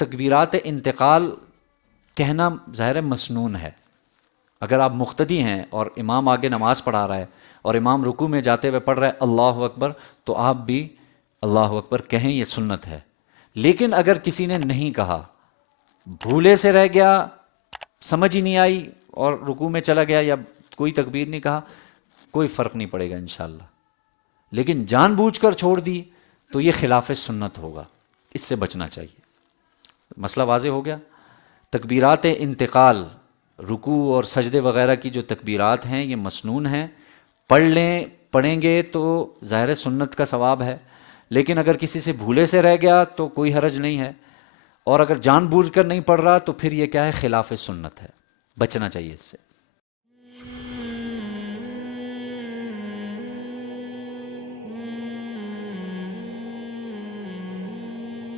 تکبیرات انتقال کہنا ظاہر مسنون ہے. اگر آپ مقتدی ہیں اور امام آگے نماز پڑھا رہا ہے اور امام رکوع میں جاتے ہوئے پڑھ رہا ہے اللہ اکبر، تو آپ بھی اللہ اکبر کہیں، یہ سنت ہے. لیکن اگر کسی نے نہیں کہا، بھولے سے رہ گیا، سمجھ ہی نہیں آئی اور رکوع میں چلا گیا یا کوئی تکبیر نہیں کہا، کوئی فرق نہیں پڑے گا انشاءاللہ. لیکن جان بوجھ کر چھوڑ دی تو یہ خلاف سنت ہوگا، اس سے بچنا چاہیے. مسئلہ واضح ہو گیا؟ تکبیرات انتقال، رکوع اور سجدے وغیرہ کی جو تکبیرات ہیں یہ مسنون ہیں. پڑھیں گے تو ظاہر سنت کا ثواب ہے، لیکن اگر کسی سے بھولے سے رہ گیا تو کوئی حرج نہیں ہے، اور اگر جان بوجھ کر نہیں پڑھ رہا تو پھر یہ کیا ہے؟ خلاف سنت ہے، بچنا چاہیے اس سے.